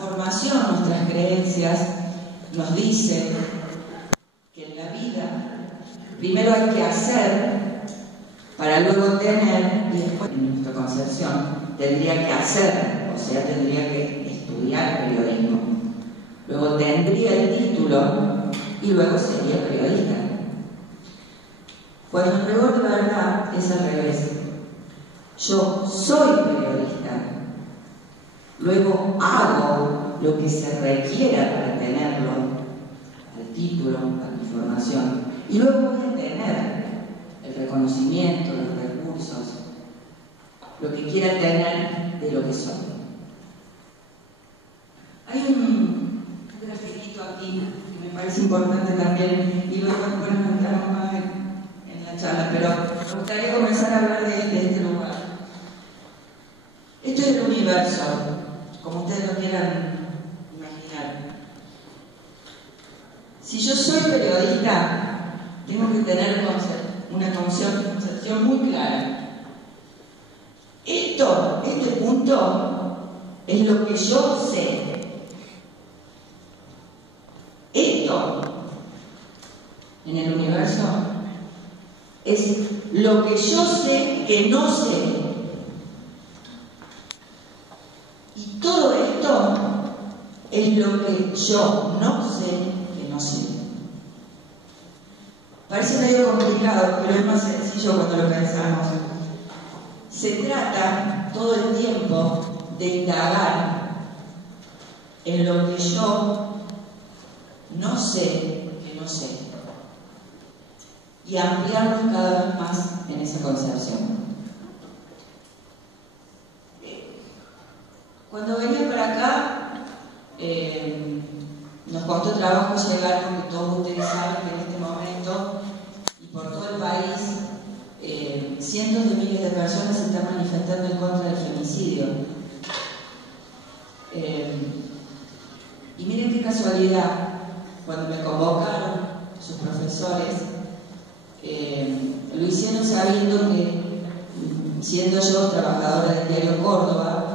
Formación, nuestras creencias nos dicen que en la vida primero hay que hacer para luego tener, y después en nuestra concepción tendría que hacer, o sea, tendría que estudiar periodismo, luego tendría el título y luego sería periodista. Cuando en rigor de verdad es al revés. Yo soy periodista, luego hago lo que se requiera para tenerlo, al título, a la información, y luego voy a tener el reconocimiento, los recursos, lo que quiera tener de lo que soy. Hay un grafiquito aquí que me parece importante también, y luego bueno, entramos más en la charla, pero me gustaría comenzar a hablar de este lugar. Esto es el universo, como ustedes lo quieran imaginar. Si yo soy periodista, tengo que tener una concepción muy clara. Este punto es lo que yo sé. Esto, en el universo, es lo que yo sé que no sé. Y todo esto es lo que yo no sé que no sé. Parece medio complicado, pero es más sencillo cuando lo pensamos. Se trata todo el tiempo de indagar en lo que yo no sé que no sé y ampliarnos cada vez más en esa concepción. Cuando venía para acá, nos costó trabajo llegar, porque todos ustedes saben que en este momento y por todo el país cientos de miles de personas se están manifestando en contra del femicidio. Y miren qué casualidad, cuando me convocaron sus profesores, lo hicieron sabiendo que, siendo yo trabajadora del diario Córdoba,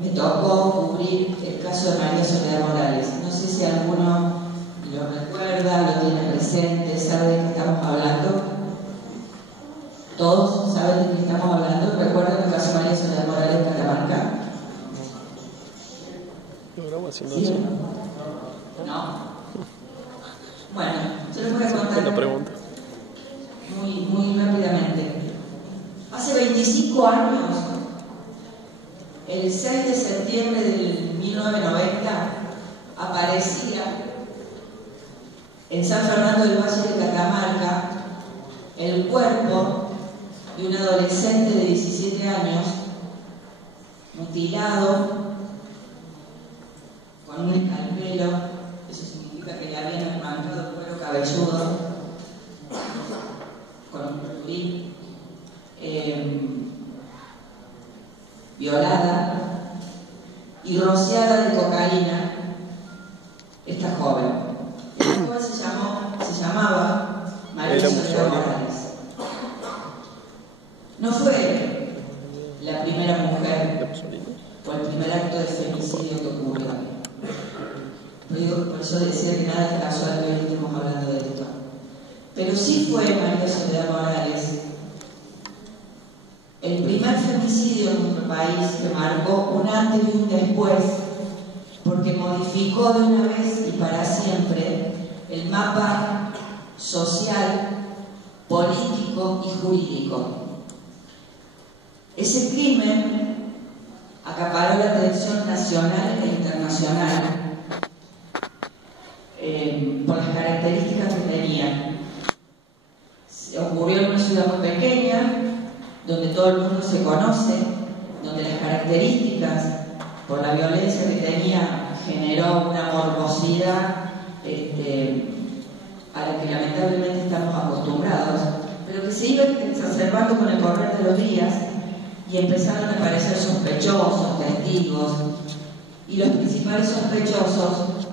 me tocó cubrir el caso de María Soledad Morales. No sé si alguno lo recuerda, lo tiene presente, sabe de qué estamos hablando. ¿Todos saben de qué estamos hablando? ¿Recuerdan el caso de María Soledad Morales en Catamarca? ¿Sí? ¿No? Bueno, yo les voy a contar muy rápidamente. Hace 25 años, el 6 de septiembre del 1990, aparecía en San Fernando del Valle de Catamarca el cuerpo de un adolescente de 17 años, mutilado, con un escalpelo, eso significa que le habían arrancado el cuero cabelludo, con un perjurí, violada y rociada de cocaína esta joven. Esta joven se llamaba María Soledad Morales. No fue la primera mujer o el primer acto de femicidio que ocurrió. Por eso decía que nada es casual que hoy estemos hablando de esto. Pero sí fue María Soledad Morales el primer femicidio en nuestro país que marcó un antes y un después, porque modificó de una vez y para siempre el mapa social, político y jurídico. Ese crimen acaparó la atención nacional e internacional por las características que tenía. Ocurrió en una ciudad muy pequeña, donde todo el mundo se conoce, donde las características por la violencia que tenía generó una morbosidad a la que lamentablemente estamos acostumbrados, pero que se iba exacerbando con el correr de los días y empezaron a aparecer sospechosos, testigos, y los principales sospechosos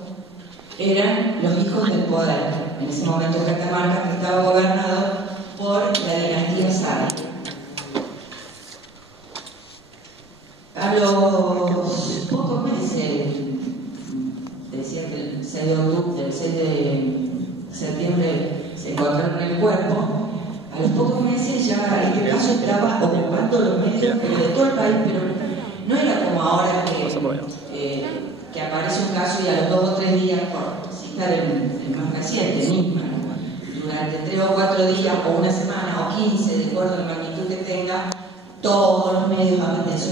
eran los hijos del poder. En ese momento Catamarca, que estaba gobernado por la dinastía Sara. A los pocos meses que aparece un caso y a los 2 o 3 días, por citar el más reciente, Nisman, durante 3 o 4 días o una semana o 15, de acuerdo a la magnitud que tenga, todos los medios hablan de eso.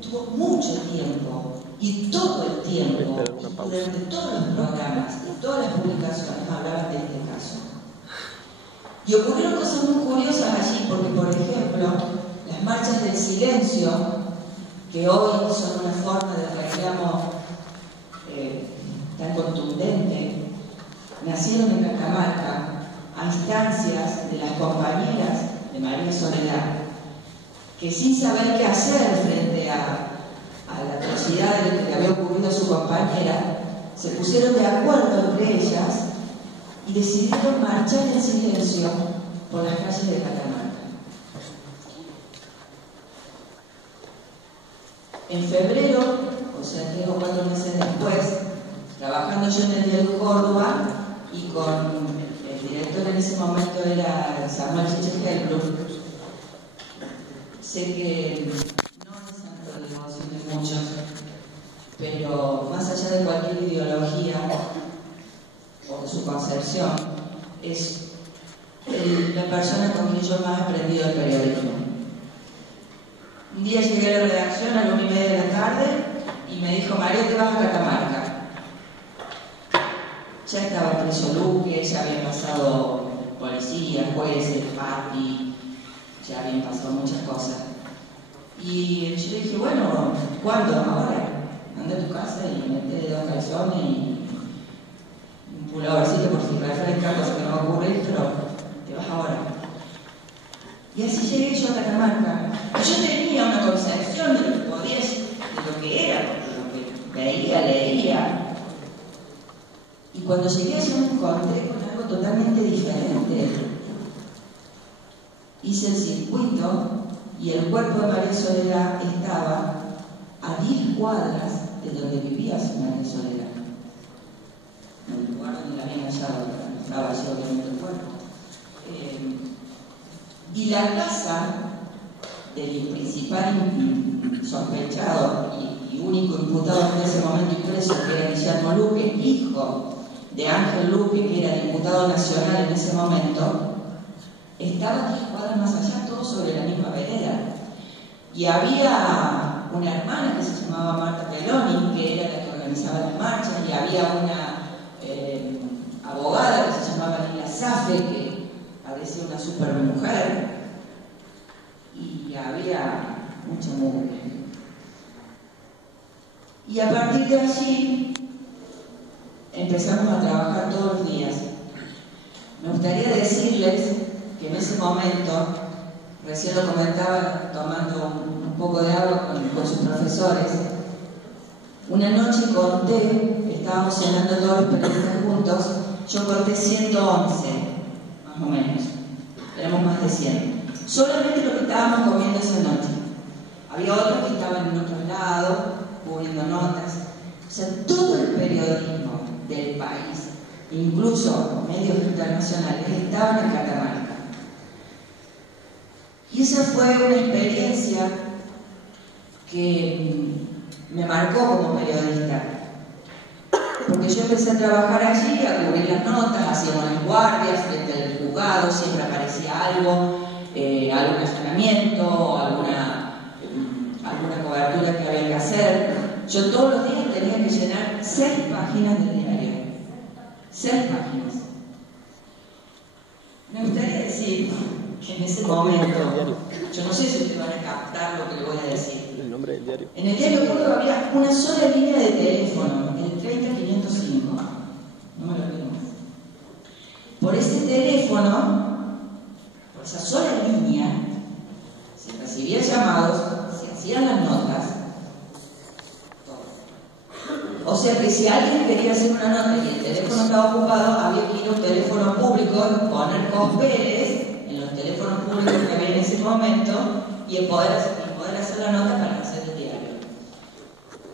Tuvo mucho tiempo y todo el tiempo, durante todos los programas y todas las publicaciones hablaban de este caso. Y ocurrieron cosas muy curiosas allí, porque por ejemplo, las marchas del silencio, que hoy son una forma de reclamo tan contundente, nacieron en Catamarca a instancias de las compañeras de María Soledad, que sin saber qué hacer frente a la atrocidad de lo que le había ocurrido a su compañera, se pusieron de acuerdo entre ellas y decidieron marchar en silencio por las calles de Catamarca. En febrero, o sea, 3 o 4 meses después, trabajando yo en el diario Córdoba y con el director en ese momento era Samuel Chiche-Helbruch, sé que no es santo de devoción de muchos, pero más allá de cualquier ideología o de su concepción, es la persona con quien yo más he aprendido el periodismo. Un día llegué a la redacción a las 1:30 de la tarde y me dijo: María, te vas a Catamarca. Ya estaba preso Luque, ya habían pasado policías, jueces, party, ya habían pasado muchas cosas. Y yo le dije: bueno, ¿cuándo? Ahora. Anda a tu casa y mete 2 calzones y un pullovercito por si refresca, cosa que no va a ocurrir, pero te vas ahora. Y así llegué yo a Catamarca. Yo tenía una concepción de lo que podía ser, de lo que era, de lo que veía, leía. Y cuando llegué allá me encontré con algo totalmente diferente. Hice el circuito y el cuerpo de María Soledad estaba a 10 cuadras de donde vivía María Soledad. En el lugar donde la habían hallado, estaba yo obviamente el cuerpo. Y la casa del principal sospechado y único imputado en ese momento y preso, que era Guillermo Luque, hijo de Ángel Luque, que era diputado nacional en ese momento, estaba 10 cuadras más allá, todo sobre la misma vereda. Y había una hermana que se llamaba Marta Peloni, que era la que organizaba las marchas, y había una abogada que se llamaba Lila Safe, que parecía una supermujer, y había mucha mugre. Y a partir de allí empezamos a trabajar todos los días. Me gustaría decirles que en ese momento, recién lo comentaba tomando un poco de agua con sus profesores, una noche conté, estábamos cenando todos los periodistas juntos, yo conté 111, más o menos, éramos más de 100. Solamente lo que estábamos comiendo esa noche. Había otros que estaban en otro lado, cubriendo notas. O sea, todo el periodismo del país, incluso medios internacionales, estaban en Catamarca. Y esa fue una experiencia que me marcó como periodista. Porque yo empecé a trabajar allí, a cubrir las notas, hacíamos las guardias frente al juzgado, siempre aparecía algo, algún allanamiento, alguna cobertura que había que hacer. Yo todos los días tenía que llenar 6 páginas del diario. 6 páginas. Me gustaría decir que en ese momento, yo no sé si ustedes van a captar lo que le voy a decir. El nombre del diario. En el diario Córdoba había una sola línea de teléfono, el 30505. No me lo olvido más. Por ese teléfono, por esa sola línea, se recibían llamados, se hacían las notas, todo. O sea que si alguien quería hacer una nota y el teléfono estaba ocupado, había que ir a un teléfono público, poner cospeles en los teléfonos públicos que había en ese momento y poder hacer la nota para hacer el diario.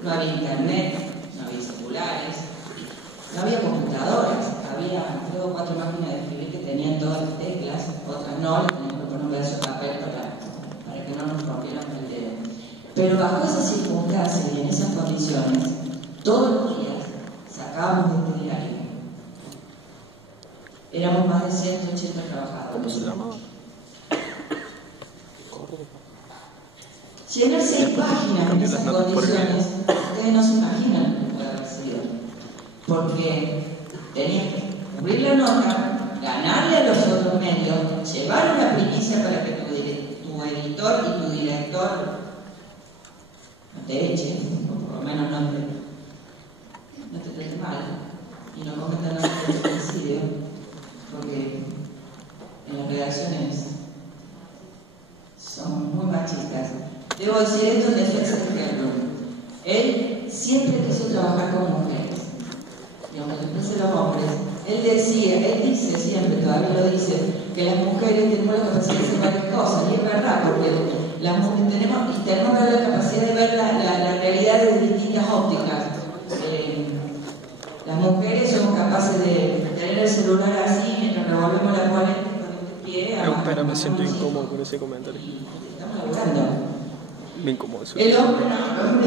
No había internet, no había celulares, no había computadoras, había 3 o 4 máquinas de escribir que tenían todas las teclas, otras no, le teníamos que poner un pedazo de papel para que no nos rompieran el dedo. Pero bajo esas circunstancias y en esas condiciones, todos los días sacábamos este diario. Éramos más de 180 trabajadores. ¿Cómo se llamaba? Llenar 6 páginas en esas condiciones, ustedes no se imaginan lo que puede haber sido. Porque tenías que cubrir la nota, ganarle a los otros medios, llevar una primicia para que tu editor y tu director no te echen, o por lo menos no te traten mal y no cometan nada de femicidio, porque en las redacciones son muy machistas. Debo decir esto en defensa de ejemplo. Él siempre quiso trabajar con mujeres, y aunque le pese los hombres, él dice siempre, todavía lo dice, que las mujeres tenemos la capacidad de hacer varias cosas, y es verdad, porque las mujeres tenemos la capacidad de ver la realidad desde distintas ópticas. Las mujeres somos capaces de tener el celular así mientras revolvemos la paleta con este pie. Espera, me siento incómodo con ese comentario. Estamos hablando. Me incomodo eso. El hombre no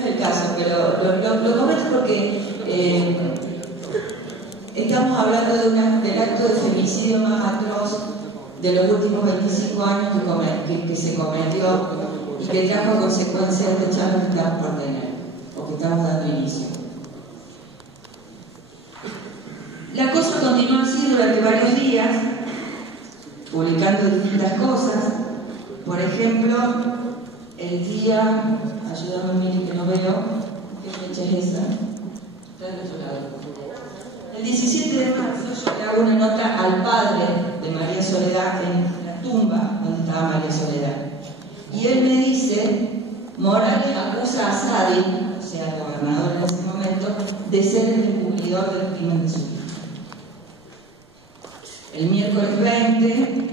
es el caso, pero lo comento porque estamos hablando del acto de femicidio más atroz de los últimos 25 años que se cometió y que trajo consecuencias de charlas que estamos por tener o que estamos dando inicio. La cosa continuó así durante varios días, publicando distintas cosas. Por ejemplo, el día, ayúdame Miri que no veo, ¿qué fecha es esa? Está del otro lado. El 17 de marzo yo le hago una nota al padre de María Soledad en la tumba donde estaba María Soledad. Y él me dice, Morales acusa a Sadi, o sea, el gobernador en ese momento, de ser el encubridor del crimen de su hija. El miércoles 20,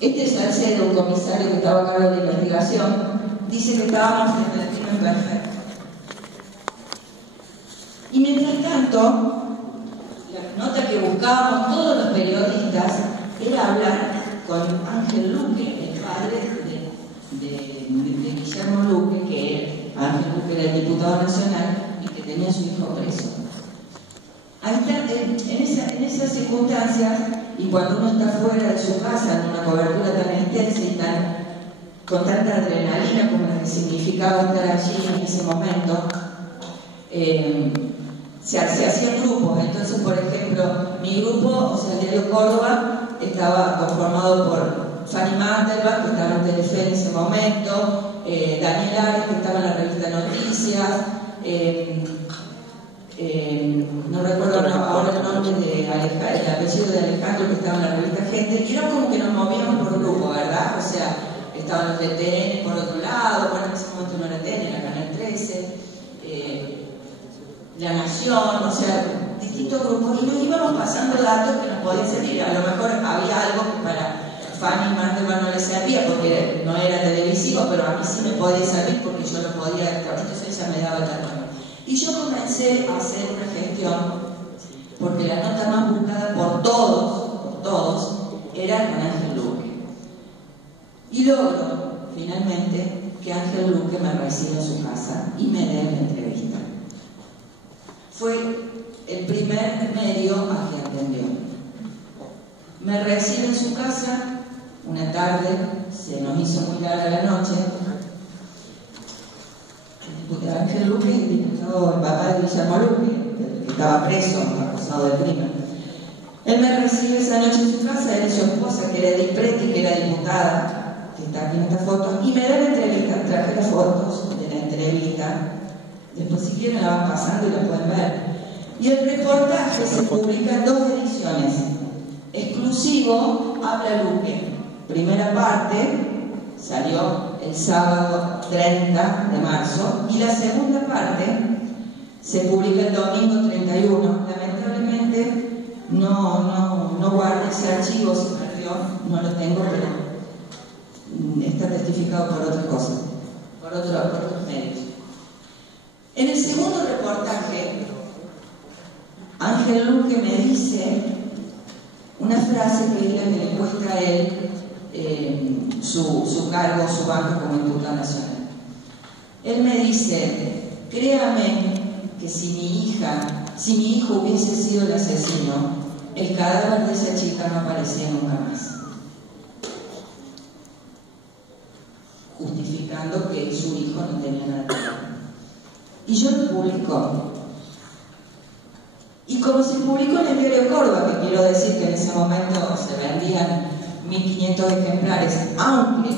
este Salcedo, un comisario que estaba a cargo de la investigación, dice que estábamos frente al crimen perfecto. Y mientras tanto, la nota que buscábamos todos los periodistas era hablar con Ángel Luque, el padre de Guillermo Luque, que Ángel Luque era el diputado nacional y que tenía a su hijo preso. En esas circunstancias, y cuando uno está fuera de su casa en una cobertura tan extensa y con tanta adrenalina como la que significaba estar allí en ese momento, se hacían grupos. Entonces, por ejemplo, mi grupo, o sea, el diario Córdoba, estaba conformado por Fanny Mandelbach, que estaba en Telefe en ese momento, Daniel Ares, que estaba en la revista Noticias, no recuerdo ahora el nombre de Alejandro, el apellido de Alejandro, que estaba en la revista Gente, y era como que nos movíamos por grupo, ¿verdad? O sea, estaban los de TN por otro lado, bueno, en ese momento no era TN, era Canal 13, La Nación, o sea, distintos grupos, y nos íbamos pasando datos que nos podían servir. A lo mejor había algo que para Fanny Mandelbach no le servía porque no era televisivo, pero a mí sí me podía servir porque yo lo podía, entonces ella me daba el dato. Y yo comencé a hacer una gestión, porque la nota más buscada por todos, era con Ángel Luque. Y logro, finalmente, que Ángel Luque me reciba en su casa y me dé la entrevista. Fue el primer medio a que atendió. Me recibe en su casa, una tarde, se nos hizo muy larga la noche. Ángel Luque, el papá de Guillermo Luque, que estaba preso, acusado de crimen. Él me recibe esa noche en su casa, él y su esposa, que era de Preti, que era diputada, que está aquí en esta foto, y me da la entrevista, traje las fotos de la entrevista, después si quieren la van pasando y la pueden ver. Y el reportaje se publica en 2 ediciones. Exclusivo, habla Luque. Primera parte salió el sábado 30 de marzo y la segunda parte se publica el domingo 31. Lamentablemente no guardé ese archivo, se perdió, no lo tengo, pero está testificado por otras cosas, por otros medios. En el segundo reportaje, Ángel Luque me dice una frase que es la que le cuesta a él su cargo, su banco como diputado nacional. Él me dice, créame que si mi hijo hubiese sido el asesino, el cadáver de esa chica no aparecía nunca más. Justificando que su hijo no tenía nada que ver. Y yo lo publico. Y como se publicó en el diario Córdoba, que quiero decir que en ese momento se vendían 1500 ejemplares, aunque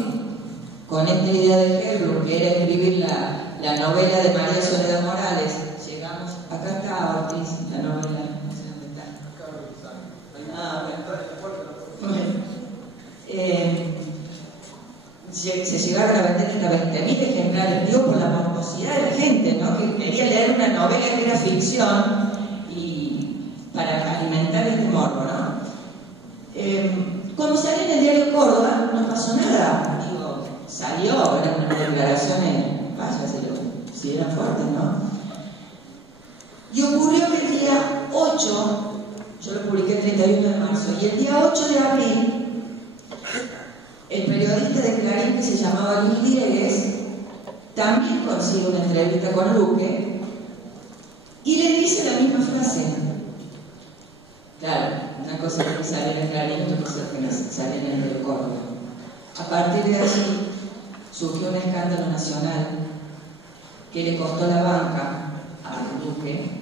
con esta idea de Herblum, que era escribir la novela de María Soledad Morales, llegamos, acá está Ortiz, la novela, no sé dónde está. Se llegaron a vender hasta 20.000 ejemplares, digo, por la morbosidad de la gente, ¿no? Que quería leer una novela que era ficción y para alimentar este morbo, ¿no? Cuando salió en el diario Córdoba no pasó nada, digo, salió, eran unas declaraciones, vaya, si eran fuertes, ¿no? Y ocurrió que el día 8, yo lo publiqué el 31 de marzo, y el día 8 de abril, el periodista de Clarín que se llamaba Luis Diegues también consigue una entrevista con Luque y le dice la misma frase. Claro, una cosa que sale en Clarín y otra cosa que sale en el Córdoba. A partir de allí surgió un escándalo nacional que le costó la banca a Luque